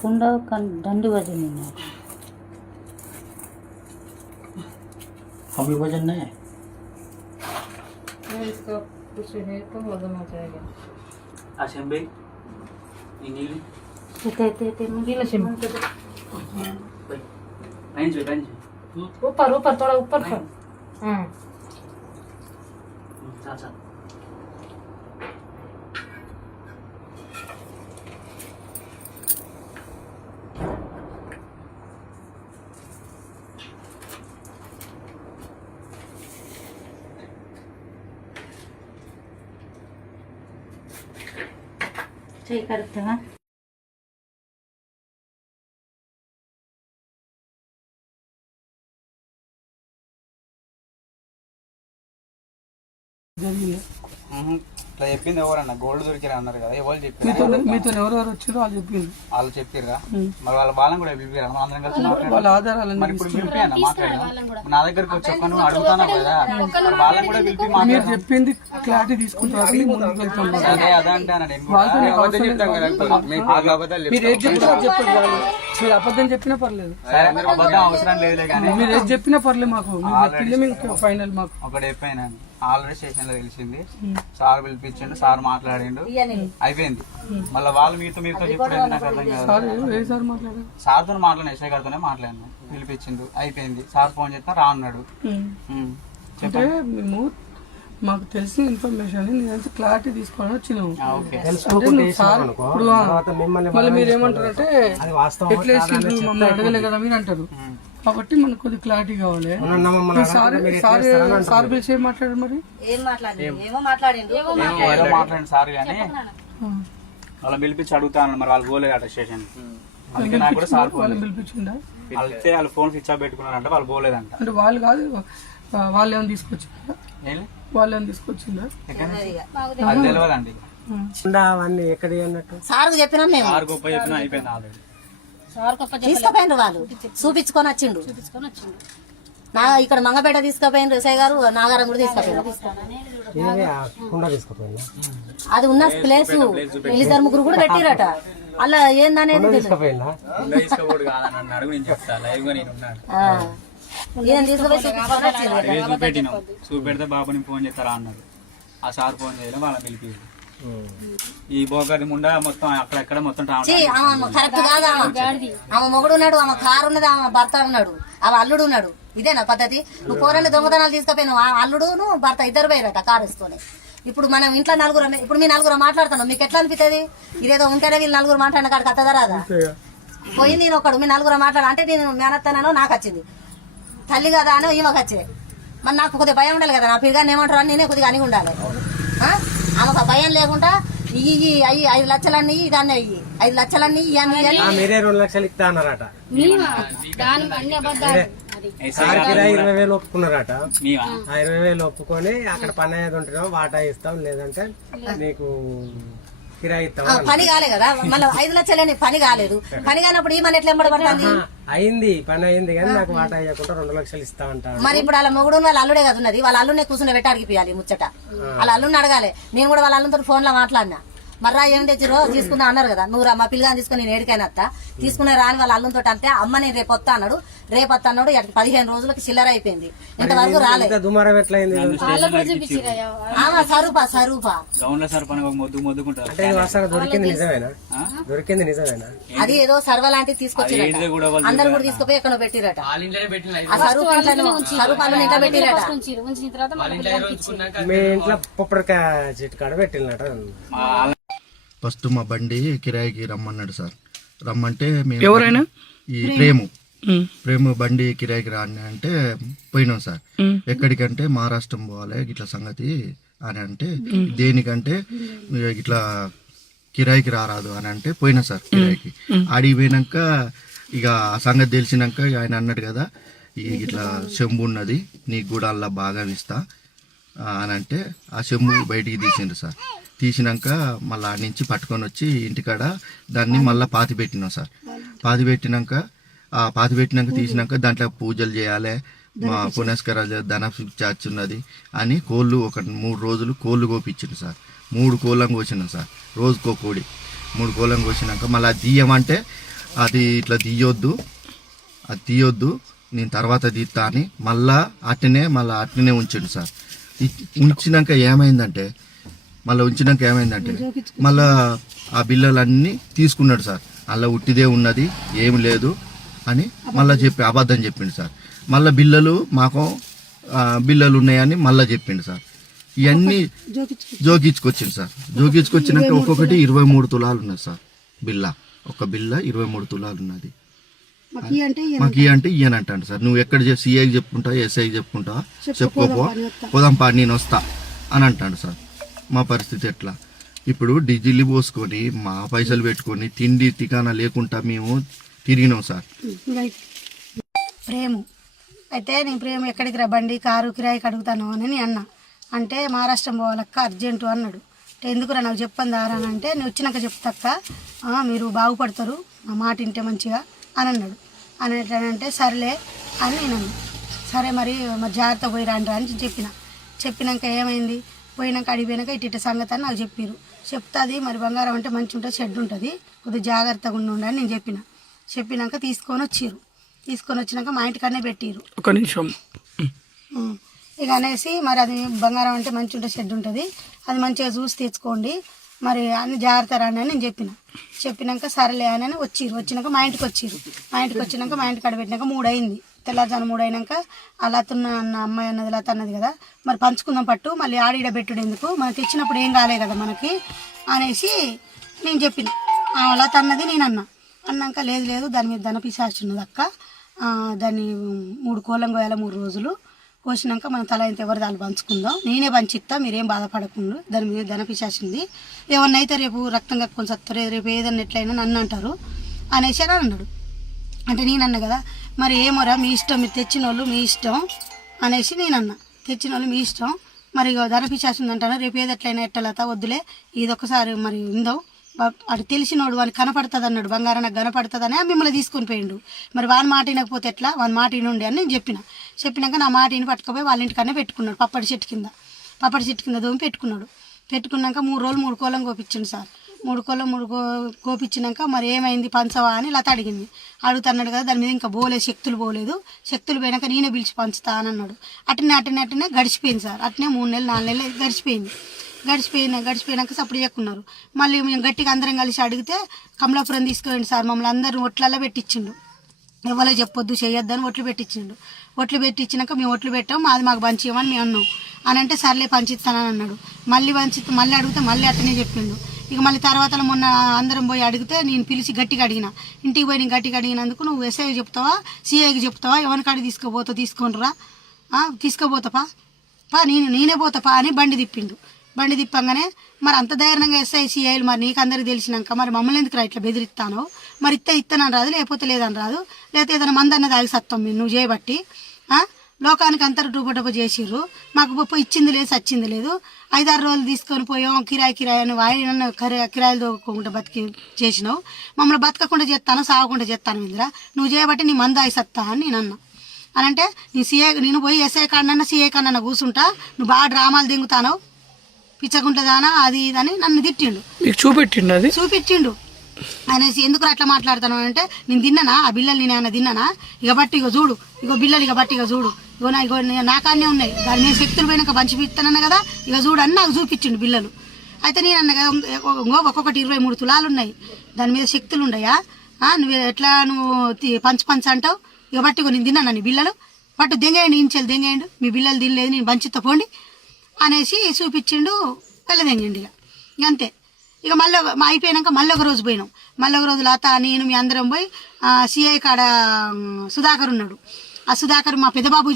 कुंडा डंडी वजन नहीं है। अभी वजन नहीं है। इसका कुछ है तो वजन हो जाएगा। असेंबली इंग्लिश ते गीला शिम बेंच ऊपर ऊपर थोड़ा ऊपर कर। चाचा ठीक करते हैं। ఇట్లా చెప్పింది ఎవరన్నా గోల్డ్ దొరికిరా అన్నారు కదా ఎవరు చెప్పారు మీతో ఎవరెవరు వచ్చారో వాళ్ళు చెప్పింది వాళ్ళు చెప్పారా మరి వాళ్ళ వాళ్ళని కూడా పిలిపిరా అందరం కలిసి వాళ్ళ ఆధారాలు మరి ఇప్పుడు పిలిపి అన్న మాట్లాడదాం నా దగ్గరకు వచ్చి చెప్పను అడుగుతాను కదా మరి వాళ్ళని కూడా పిలిపి మీరు మాట్లాడదాం చెప్పింది క్లారిటీ తీసుకుంటారు ముందుకు వెళ్తాం అదే అదంటే అన్న నేను వాళ్ళతో కూడా మీకు అవసరం లేదు. మీరు ఏది చెప్పినా చెప్పండి వాళ్ళు. మీరు అబద్ధం చెప్పినా పర్లేదు, సరే, మీరు అబద్ధం అవసరం లేదులే కానీ మీరు ఏది చెప్పినా పర్లేదు. మాకు మీరు చెప్పింది మీకు ఫైనల్. మాకు ఒకటి చెప్పాను ఆల్రెడీ స్టేషన్ లో తెలిసింది. సార్ పిలిపించిండు, సార్ మాట్లాడిండు, అయిపోయింది. మళ్ళీ వాళ్ళు మీతో చెప్పడం నాకు అర్థం కాదు. సార్ ఏ సార్ మాట్లాడారు? సార్తో మాట్లాడిన ఎస్ఐ గారితోనే మాట్లాడినా, పిలిపించిండు, అయిపోయింది. సార్ ఫోన్ చేస్తా రా అన్నాడు. అంటే మేము మాకు తెలిసిన ఇన్ఫర్మేషన్ నేనైతే క్లారిటీ తీసుకోవాలని వచ్చినాము. అంటే నువ్వు సార్ ఇప్పుడు మళ్ళీ మీరు ఏమంటారంటే ఎట్లా మమ్మల్ని అడగలే కదా మీరు అంటారు. కాబట్టి మనకు కొద్ది క్లారిటీ కావాలి. సార్ పిలిచి ఏం మాట్లాడారు? మరి మాట్లాడండి సార్ కానీ వాళ్ళని పిలిపించి అడుగుతాను. మరి వాళ్ళు పోలేదు అట స్టేషన్. అందుకే నాకు కూడా సార్ వాళ్ళని పిలిపించిందా? వెళ్తే వాళ్ళు ఫోన్ స్విచ్ ఆఫ్ పెట్టుకున్నారంట, వాళ్ళు పోలేదంట. అంటే వాళ్ళు కాదు, వాళ్ళు ఏమైనా తీసుకొచ్చిందా? వాళ్ళు ఏమైనా తీసుకొచ్చిందా? అది తెలియదండి. అవన్నీ ఎక్కడ అన్నట్టు సార్ చెప్పినా మేము సార్ గొప్ప చెప్పినా అయిపోయింది ఆల్రెడీ. తీసుకుపోయినరు, వాళ్ళు చూపించుకొని వచ్చిండు. నా ఇక్కడ మంగపేట తీసుకుపోయినరు ఎస్ఐ గారు, నాగారం కూడా తీసుకుపోయినారు. అది ఉన్న ప్లేస్ ఇద్దరు ముగ్గురు కూడా పెట్టిరట. అలా ఏందనేది తీసుకోపోడు కాదని నన్ను అడుగు, నేను చెప్తా లైవ్ గా నేను ఉన్నాను. చూపెట్టినాం, చూపెడితే బాబుని ఫోన్ చేస్తారా అన్నారు. ఆ సార్ ఫోన్ చేయడం వాళ్ళని పిలిపి ఈ బోకర్ది ముండా మొత్తం అక్కడెక్కడ మొత్తం కరెక్ట్ కాదు. ఆమె మొగుడు ఉన్నాడు, ఆమె కారు ఉన్నది, ఆమె భర్త ఉన్నాడు, ఆమె అల్లుడు ఉన్నాడు. ఇదేనా పద్ధతి? నువ్వు పోరాన్ని దొంగతనాలు తీసుకుపోయినావు. అల్లుడును భర్త ఇద్దరు పోయారట కారు వేసుకొని. ఇప్పుడు మనం ఇంట్లో నలుగురు, ఇప్పుడు మీ నలుగురు మాట్లాడుతున్నాం, మీకు ఎట్లా అనిపిస్తుంది? ఇదేదో ఉంటేనే వీళ్ళు నలుగురు మాట్లాడిన కాడికి వస్తుందా రాదా? పోయి నేను ఒకడు మీ నలుగురు మాట్లాడ అంటే నేను మేనత్తనానో నాకు వచ్చింది, తల్లి కదా అని ఈమెకు వచ్చే. మరి నాకు కొద్దిగా భయం ఉండాలి కదా, నా పిల్లగాని ఏమంటారు అని నేనే కొద్దిగా అనిగి ఉండాలి. ఆమెకు భయం లేకుండా ఇవి 5 లక్షలన్నీ దాన్ని అయ్యి 5 లక్షలన్నీ మీరే 2 లక్షలు ఇస్తా అన్నారట. 20,000 ఒప్పుకున్నారట. 20,000 ఒప్పుకొని అక్కడ పని అయ్యేది ఉంటున్నాం, వాటా ఇస్తాం, లేదంటే నీకు కిరాయి ఇస్తాం. పని కాలే కదా, మళ్ళీ 5 లక్షలని పని కాలేదు. పని కానప్పుడు ఈ మన ఎట్లా ఎంబడబడుతుంది? అయింది, పని అయింది కానీ నాకు వాటా ఇవ్వకుండా 2 లక్షలు ఇస్తా అంటారు. మరి ఇప్పుడు వాళ్ళ మొగుడు వాళ్ళ అల్లుడే కదా ఉన్నది, వాళ్ళ అల్లునే కూర్చుని పెట్టి అడిగిపోయాలి ముచ్చట. వాళ్ళ అల్లుని అడగాలి. నేను కూడా వాళ్ళ అల్లుతో ఫోన్ లో మాట్లాడినా. మర్రా ఏం తెచ్చిరో తీసుకుందా అన్నారు కదా. నువ్వు మా పిల్లగాని తీసుకుని నేను ఏడికైనా అత్త తీసుకునే రాని వాళ్ళ అల్లుతో అంటే అమ్మ నేను రేపు వస్తా అన్నాడు. రేపు వస్తా అన్నాడు. 15 రోజులకి చిల్లర అయిపోయింది, ఇంతవరకు రాలేదు. దుమారం ఎట్లయింది? దొరికింది నిజమేనా? దొరికింది నిజమేనా? అది ఏదో సర్వ లాంటివి తీసుకొచ్చిరట. అందరు కూడా తీసుకుపోయి ఎక్కడ పెట్టిరట. ఆ సరుపాలు ఇంట్లో పెట్టిరట. మీ ఇంట్లో పొప్పడికాయ చెట్టు కాడ పెట్టినట. ఫస్ట్ మా బండి కిరాయికి రమ్మన్నాడు సార్. రమ్మంటే మేము ఎవరైనా ఈ ప్రేమ బండి కిరాయికి రాని అంటే పోయినాం సార్. ఎక్కడికంటే మహారాష్ట్రం పోవాలి ఇట్లా సంగతి అని అంటే, దేనికంటే ఇట్లా కిరాయికి రారాదు అని అంటే పోయినా సార్ కిరాయికి. ఆడికి పోయినాక ఇక ఆ సంగతి తెలిసినాక ఆయన అన్నాడు కదా, ఇట్లా చెంబు ఉన్నది నీకు కూడా అలా బాగా ఇస్తా అని అంటే ఆ చెంబు బయటికి తీసిండు సార్. తీసినాక మళ్ళీ ఆడి నుంచి పట్టుకొని వచ్చి ఇంటికాడ దాన్ని మళ్ళీ పాతి పెట్టినాం సార్. పాతి పెట్టినాక తీసినాక దాంట్లో పూజలు చేయాలి, మా పునస్కారాలు, ధన చార్జ్ ఉన్నది అని కోళ్ళు ఒక 3 రోజులు కోళ్ళు కోపించిండు సార్. 3 కోళ్ళం కోసినాం సార్, రోజుకో కోడి. 3 కోళ్ళం కోసినాక మళ్ళీ తీయమంటే అది ఇట్లా తీయొద్దు, అది తీయొద్దు, నేను తర్వాత తీస్తా అని మళ్ళా అట్నే ఉంచండి సార్. ఉంచినాక ఏమైందంటే మళ్ళా ఆ బిల్లలన్నీ తీసుకున్నాడు సార్. అలా ఉట్టిదే ఉన్నది, ఏమి లేదు అని మళ్ళీ అబద్ధం చెప్పిండు సార్. మళ్ళీ బిల్లలు ఉన్నాయని మళ్ళీ చెప్పిండు సార్. ఇవన్నీ జోకించుకొచ్చింది సార్. జోకించుకొచ్చినాక ఒక్కొక్కటి 23 తులాలు ఉన్నది సార్ బిల్ల. ఒక బిల్ల 23 తులాలు ఉన్నది. మాకు అంటే ఇయ్యనంటాను సార్. నువ్వు ఎక్కడ సిఐకి చెప్పుకుంటావా, ఎస్ఐకి చెప్పుకుంటావా, చెప్పుకోపో, పోదాంపా నేను వస్తా అని అంటాడు సార్. మా పరిస్థితి ఎట్లా? ఇప్పుడు డీజిల్ పోసుకొని మా పైసలు పెట్టుకొని తిండి టికానా లేకుండా మేము తిరిగినాం సార్. ప్రేమ అయితే నేను ప్రేమ ఎక్కడికి రా బండి కారు కిరాయికి అడుగుతాను అని నేను అన్నా. అంటే మహారాష్ట్రం పోవాలక్క అర్జెంటు అన్నాడు. అంటే ఎందుకురా నాకు చెప్పండి దారా అని అంటే నేను వచ్చినాక చెప్తాక్క, మీరు బాగుపడతారు నా మాట వింటే మంచిగా అని అన్నాడు. అంటే సరేలే అని నేను అన్నా. సరే మరి జాగ్రత్త పోయి రాండ్రా అని చెప్పినాక ఏమైంది, పోయినాక అడిగిపోయినాక ఇటు సంగతి అని నాకు చెప్పారు. చెప్తుంది మరి బంగారం అంటే మంచి ఉంటుంది, షెడ్ ఉంటుంది, కొద్దిగా జాగ్రత్తగా ఉండండి అని నేను చెప్పినాక తీసుకొని వచ్చినాక మా ఇంటికనే పెట్టిరు. ఒక నిమిషం. ఇక అనేసి మరి అది బంగారం అంటే మంచి ఉంటుంది, షెడ్ ఉంటుంది, అది మంచిగా చూసి తెచ్చుకోండి, మరి అన్ని జాగ్రత్త రండి అని నేను చెప్పినాక సరేలే అని వచ్చినాక మా ఇంటికి వచ్చినాక మా ఇంటికి అడబెట్టినాక 3 అయింది. తెల్లారుజాను 3 అయినాక ఆ లతన్న అన్న అమ్మాయి అన్నది లత అన్నది కదా, మరి పంచుకుందాం పట్టు, మళ్ళీ ఆడిడ పెట్టుడు ఎందుకు, మనం తెచ్చినప్పుడు ఏం కాలే కదా మనకి అనేసి నేను చెప్పిన. లత అన్నది నేను అన్నాక లేదు దాని మీద ధన పిశాచి ఉన్నది అక్క, దాన్ని 3 కోళ్ళం కోయాలి, 3 రోజులు కోసినాక మనం తల ఇంత ఎవరి దాన్ని పంచుకుందాం, నేనే పంచిస్తా, మీరేం బాధపడకుండా, దాని మీద ధన పిశాచి ఉంది, ఏమన్నా అయితే రేపు రక్తం కక్కుని సత్తారు, రేపు ఏదన్నా ఎట్లయినా నన్ను అంటారు అనేసి అని అన్నాడు. అంటే నేను అన్నా కదా, మరి ఏమోరా మీ ఇష్టం, మీరు తెచ్చిన వాళ్ళు మీ ఇష్టం అనేసి నేను అన్నా. తెచ్చిన వాళ్ళు మీ ఇష్టం, మరి ధన పిశాచి ఉందంటాను, రేపు ఏదట్లయినా ఎట్టలతా వద్దులే, ఇదొకసారి మరి ఉందాం, అటు తెలిసినోడు వానికి కనపడుతుంది అన్నాడు, బంగారం నాకు కనపడుతుందని మిమ్మల్ని తీసుకొని పోయిండు, మరి వాని మాట వినకపోతే ఎట్లా, వాని మాట వినుండి అని నేను చెప్పినాక నా మాట విని పట్టుకుపోయి వాళ్ళ ఇంటికన్నా పెట్టుకున్నాడు. పప్పటి చెట్టు కింద దోమి పెట్టుకున్నాక 3 రోజులు 3 కోళ్ళం కోపించిండు సార్. 3 కోళ్ళం కోపించినాక మరి ఏమైంది పంచవా అని లత అడుగుతున్నాడు కదా, దాని మీద ఇంకా శక్తులు పోయినాక నేనే పిలిచి పంచుతా అని అన్నాడు. అట్టనే గడిచిపోయింది సార్. అట్నే 3 నెలలు 4 నెలలు గడిచిపోయినాక సప్పుడు చెక్కున్నారు. మళ్ళీ మేము గట్టిగా అందరం కలిసి అడిగితే కమలాపురం తీసుకురండి సార్, మమ్మల్ని అందరూ ఒట్లల్లో పెట్టించిండు, ఎవరో చెప్పొద్దు చేయొద్దని ఒట్లు పెట్టించినాక మేము ఒట్లు పెట్టాం, అది మాకు పంచేయమని మేము అన్నాం అని అంటే సర్లే పంచిస్తానని అన్నాడు. మళ్ళీ అడిగితే మళ్ళీ అట్టనే చెప్పిండు. ఇక మళ్ళీ తర్వాత మొన్న అందరం పోయి అడిగితే నేను పిలిచి గట్టిగా అడిగిన, ఇంటికి పోయి నేను గట్టిగా అడిగినందుకు నువ్వు ఎస్ఐకి చెప్తావా సిఐకి చెప్తావా, ఎవరి కాడికి తీసుకోనరా తీసుకోపోతాపా నేనే పోతాపా అని బండి తిప్పంగానే మరి అంత ధైర్యంగా ఎస్ఐ సిఐలు మరి నీకు అందరికి తెలిసినాక మరి మమ్మల్ని ఎందుకు రా ఇట్లా బెదిరిస్తాను, మరి ఇస్తానని రాదు, లేకపోతే లేదని రాదు, లేకపోతే ఏదైనా మంది అన్నది ఆగి సత్తాం మీరు నువ్వు చేయబట్టి, లోకానికి అంతరు టూపటూప చేసిర్రు, మాకు ఇచ్చింది లేదు సచ్చింది లేదు, 5-6 రోజులు తీసుకొని పోయాం కిరాయి అని వాయిన కిరాయిలు దోకుండా బతికి చేసినావు, మమ్మల్ని బతకకుండా చేస్తాను సాగకుండా చేస్తాను ఇందిరా, నువ్వు చేయబట్టి నీ మంది ఆగి సత్తా అని నేను అన్నా. అని అంటే నేను పోయి ఎస్ఐ కాడనన్నా సిఐ కాడనన్నా కూర్చుంటా, నువ్వు బాగా డ్రామాలు దింగుతాను పిచ్చకుంటదానా అది ఇదని నన్ను తిట్టిండు. చూపించిండు అనేసి ఎందుకు అట్లా మాట్లాడతాను అంటే, నేను తిన్నానా ఆ బిల్లలు, నేను ఏమన్నా తిన్నానా, ఇక బట్టి ఇక చూడు, ఇగో బిల్లలు ఇక బట్టి ఇక చూడు, ఇగో నాకాన్నే ఉన్నాయి, దాని మీద శక్తులు పోయినాక పంచిపిస్తానన్నా కదా, ఇక చూడు అని నాకు చూపించిండు బిల్లలు. అయితే నేను అన్నా కదా ఒక్కొక్కటి 23 తులాలు ఉన్నాయి, దాని మీద శక్తులు ఉన్నాయా, నువ్వు ఎట్లా నువ్వు పంచు అంటావు, ఇక బట్టి నేను తిన్నాను నీ బిల్లలు, పట్టు దెంగేయండి ఇంచెలు దెంగేయండు, మీ బిల్లలు తినలేదు నేను పంచితో పోండి అనేసి చూపించిండు. వెళ్ళదెంగండి ఇక అంతే. ఇక మళ్ళీ అయిపోయినాక మళ్ళీ ఒక రోజు పోయినాం. మళ్ళీ ఒక రోజు లత నేను మీ అందరం పోయి సిఐ కాడ సుధాకర్ ఉన్నాడు. ఆ సుధాకర్ మా పెద్దబాబు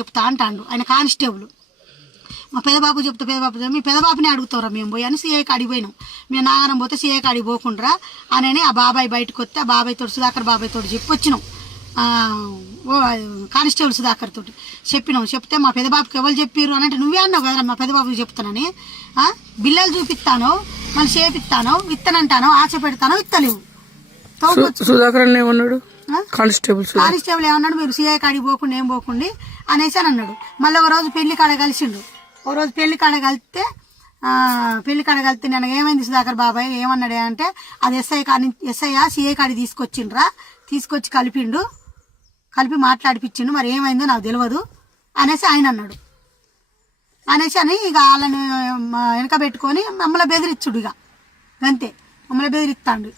చెప్తా అంటాడు, ఆయన కానిస్టేబుల్. మా పెద్దబాబు చెప్తా మీ పెద్దబాబుని అడుగుతారా మేము పోయి అని సిఐ కాడికి పోయినాం. మేము నాగరం పోతే సిఐ కాడికి పోకుండా అని ఆ బాబాయ్ బయటకు వస్తే ఆ బాబాయ్తో సుధాకర్ బాబాయ్తో చెప్పి వచ్చినాం, కానిస్టేబుల్ సుధాకర్ తోటి చెప్తే మా పెద్దబాబుకి ఎవరు చెప్పారు అని అంటే నువ్వే అన్నావు కదా మా పెద్దబాబుకి చెప్తానని, బిల్లలు చూపిస్తాను మళ్ళీ చేపిస్తాను ఇత్తనంటాను ఆశ పెడతాను ఇత్తలేవు. సుధాకర్ ఏమన్నాడు, కానిస్టేబుల్ ఏమన్నాడు, మీరు సిఐ కాడికి పోకుండా ఏం పోకుండా అనేసి అని అన్నాడు. మళ్ళీ ఒక రోజు పెళ్లి కాడ కలిసిండు. కలిస్తే పెళ్లి కాడ కలితే నేను ఏమైంది సుధాకర్ బాబాయ్ ఏమన్నాడే అంటే అది ఎస్ఐ సిఐ కాడి తీసుకొచ్చి కలిపి మాట్లాడిపించిండు, మరి ఏమైందో నాకు తెలియదు అనేసి ఆయన అన్నాడు. అని ఇక వాళ్ళని వెనక పెట్టుకొని మమ్మల్ని బెదిరించుడు, ఇక అంతే మమ్మల్ని బెదిరిస్తాడు.